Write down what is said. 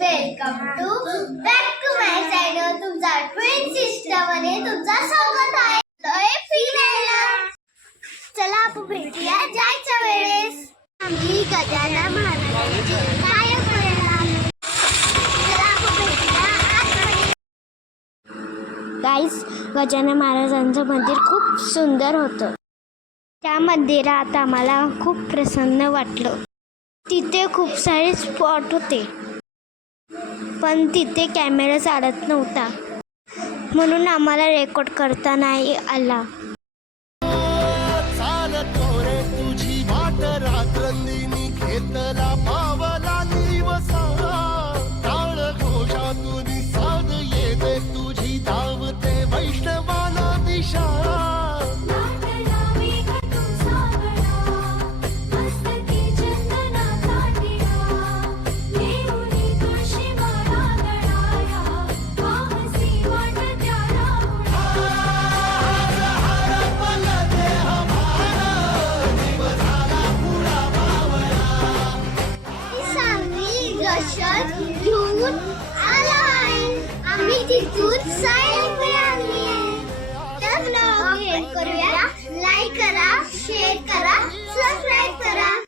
Welcome to back to my channel. तुमचा twin sister मध्ये तुमचा स्वागत आहे. फिरायला चला आपण भेटूया जायच्या वेळेस. आम्ही गजानन महाराजांची काय करायला चला आपण भेटूया आतमध्ये. गाईस, गजानन महाराजांचं मंदिर खूप सुंदर होतं. त्या मंदिरात आम्हाला खूप प्रसन्न वाटलं. तिथे खूप सारे स्पॉट होते, पण तिथे कॅमेरा चालत नव्हता, म्हणून आम्हाला रेकॉर्ड करता नाही आला. तुझी वाट रात्रंदिनी घेतला पावला दिवसा टाळ घोषातून साध येते तुझी धावते वैष्णवाला दिशा. घेऊन आलाय आम्ही तिथून सायकल आणली. तर ब्लॉग करूया, लाईक करा, शेअर करा.